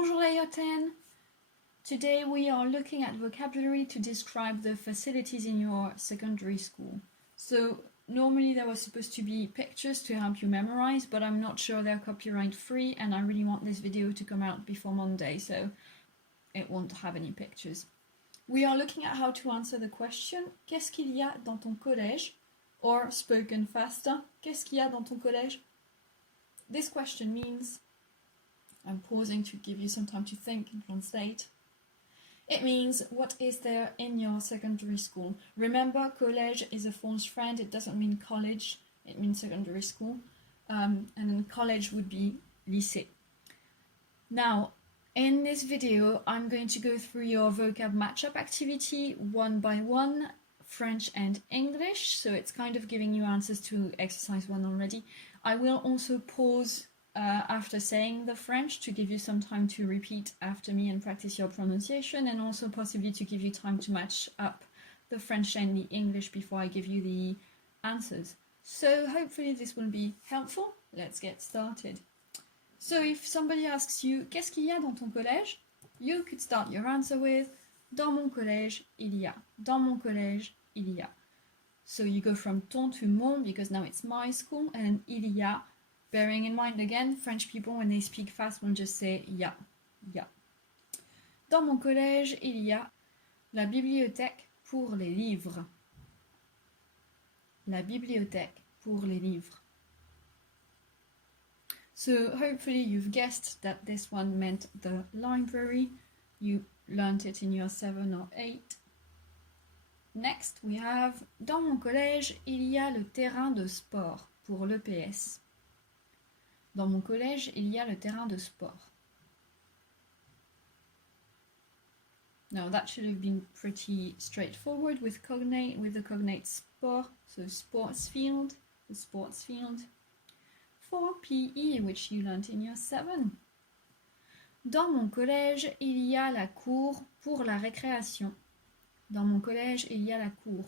Bonjour Layoten! Today we are looking at vocabulary to describe the facilities in your secondary school. So normally there was supposed to be pictures to help you memorize, but I'm not sure they're copyright free and I really want this video to come out before Monday, so it won't have any pictures. We are looking at how to answer the question Qu'est-ce qu'il y a dans ton collège? Or spoken faster, Qu'est-ce qu'il y a dans ton collège? This question means, I'm pausing to give you some time to think and translate. It means, what is there in your secondary school? Remember, collège is a false friend. It doesn't mean college. It means secondary school. And then college would be lycée. Now, in this video, I'm going to go through your vocab matchup activity one by one, French and English. So it's kind of giving you answers to exercise 1 already. I will also pause after saying the French to give you some time to repeat after me and practice your pronunciation, and also possibly to give you time to match up the French and the English before I give you the answers. So hopefully this will be helpful. Let's get started. So if somebody asks you Qu'est-ce qu'il y a dans ton collège? You could start your answer with Dans mon collège, il y a. Dans mon collège, il y a. So you go from ton to mon because now it's my school, and il y a. Bearing in mind, again, French people, when they speak fast, will just say ya, ya. Dans mon collège, il y a la bibliothèque pour les livres. La bibliothèque pour les livres. So hopefully you've guessed that this one meant the library. You learnt it in your 7 or 8. Next, we have Dans mon collège, il y a le terrain de sport pour l'EPS. Dans mon collège, il y a le terrain de sport. Now that should have been pretty straightforward with the cognate sport, so sports field, the sports field. For PE, which you learnt in year 7. Dans mon collège, il y a la cour pour la récréation. Dans mon collège, il y a la cour.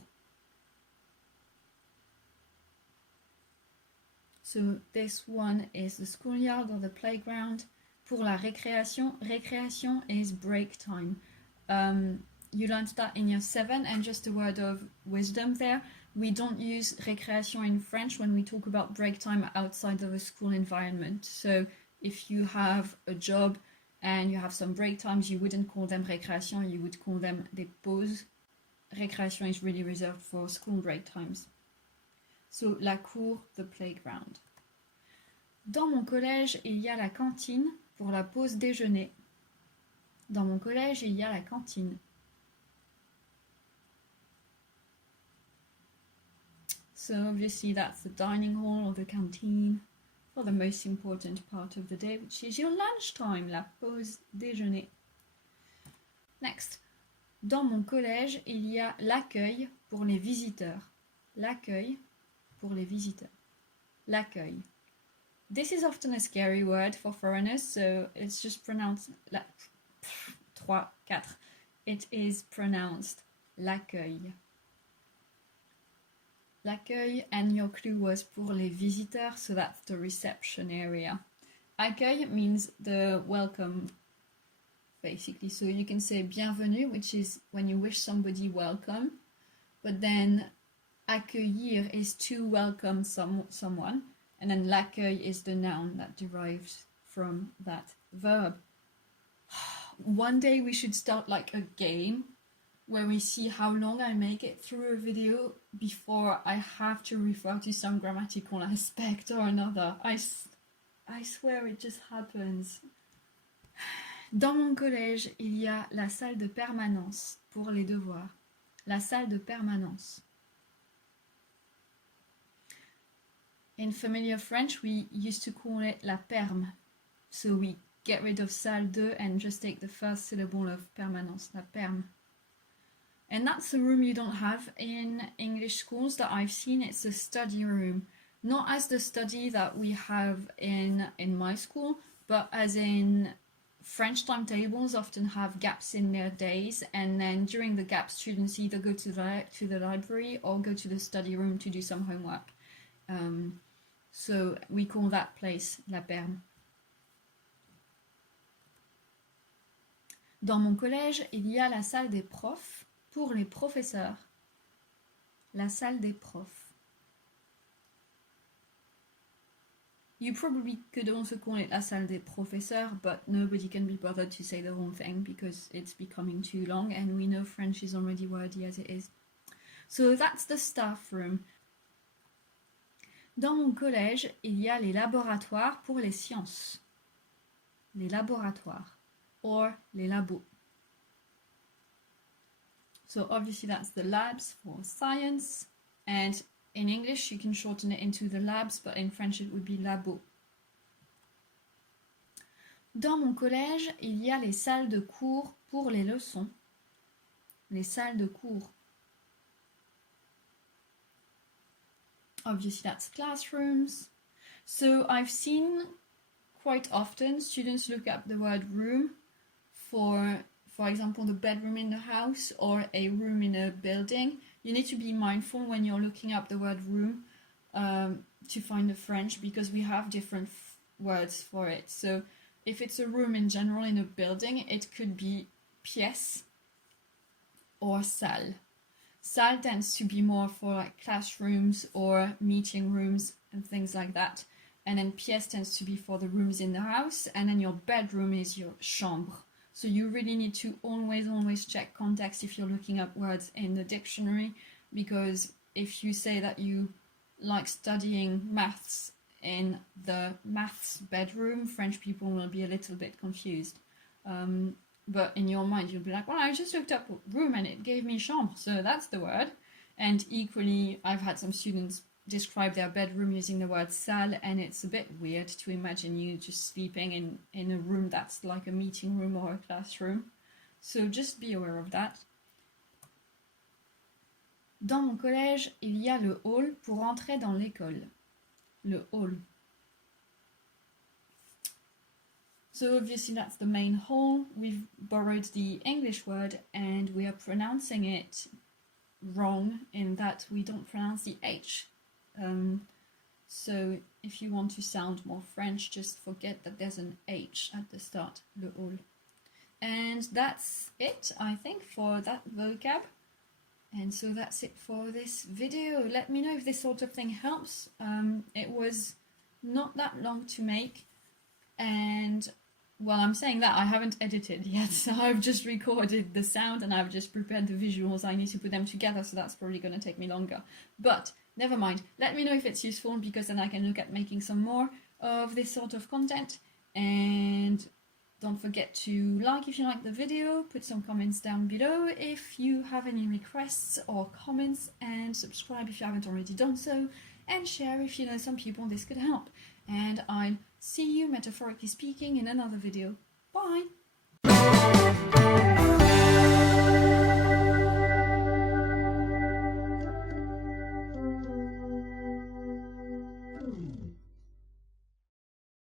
So this one is the schoolyard or the playground. Pour la récréation, récréation is break time. You learned that in year 7, and just a word of wisdom there. We don't use récréation in French when we talk about break time outside of a school environment. So if you have a job and you have some break times, you wouldn't call them récréation, you would call them des pauses. Récréation is really reserved for school break times. So, la cour, the playground. Dans mon collège, il y a la cantine pour la pause déjeuner. Dans mon collège, il y a la cantine. So obviously that's the dining hall or the canteen for the most important part of the day, which is your lunchtime, la pause déjeuner. Next. Dans mon collège, il y a l'accueil pour les visiteurs. L'accueil pour les visiteurs. L'accueil. This is often a scary word for foreigners, so it's just pronounced 3, 4. It is pronounced l'accueil. L'accueil, and your clue was pour les visiteurs, so that's the reception area. Accueil means the welcome, basically. So you can say bienvenue, which is when you wish somebody welcome, but then accueillir is to welcome someone, and then l'accueil is the noun that derives from that verb. One day we should start like a game where we see how long I make it through a video before I have to refer to some grammatical aspect or another. I swear it just happens. Dans mon collège, il y a la salle de permanence pour les devoirs. La salle de permanence. In familiar French, we used to call it la perme. So we get rid of salle de and just take the first syllable of permanence, la perme. And that's a room you don't have in English schools that I've seen. It's a study room. Not as the study that we have in my school, but as in French timetables often have gaps in their days, and then during the gaps, students either go to the library or go to the study room to do some homework. So we call that place la perme. Dans mon collège, il y a la salle des profs pour les professeurs. La salle des profs. You probably could also call it la salle des professeurs, but nobody can be bothered to say the whole thing because it's becoming too long and we know French is already wordy as it is. So that's the staff room. Dans mon collège, il y a les laboratoires pour les sciences. Les laboratoires. Or les labos. So obviously that's the labs for science, and in English you can shorten it into the labs, but in French it would be labo. Dans mon collège, il y a les salles de cours pour les leçons. Les salles de cours. Obviously that's classrooms. So I've seen quite often students look up the word room for example, the bedroom in the house or a room in a building. You need to be mindful when you're looking up the word room to find the French, because we have different words for it. So if it's a room in general in a building, it could be pièce or salle. Salle tends to be more for like classrooms or meeting rooms and things like that. And then pièce tends to be for the rooms in the house, and then your bedroom is your chambre. So you really need to always check context if you're looking up words in the dictionary, because if you say that you like studying maths in the maths bedroom, French people will be a little bit confused. But in your mind you'll be like, well, I just looked up room and it gave me chambre, so that's the word. And equally, I've had some students describe their bedroom using the word salle, and it's a bit weird to imagine you just sleeping in a room that's like a meeting room or a classroom. So just be aware of that. Dans mon collège, il y a le hall pour entrer dans l'école. Le hall. So obviously that's the main hall. We've borrowed the English word and we are pronouncing it wrong in that we don't pronounce the H. So if you want to sound more French, just forget that there's an H at the start, le hall. And that's it, I think, for that vocab. And so that's it for this video. Let me know if this sort of thing helps. It was not that long to make, and well, I'm saying that I haven't edited yet, so I've just recorded the sound and I've just prepared the visuals. I need to put them together, so that's probably going to take me longer. But never mind. Let me know if it's useful, because then I can look at making some more of this sort of content. And don't forget to like if you like the video, put some comments down below if you have any requests or comments, and subscribe if you haven't already done so, and share if you know some people this could help. And I'll see you, metaphorically speaking, in another video. Bye!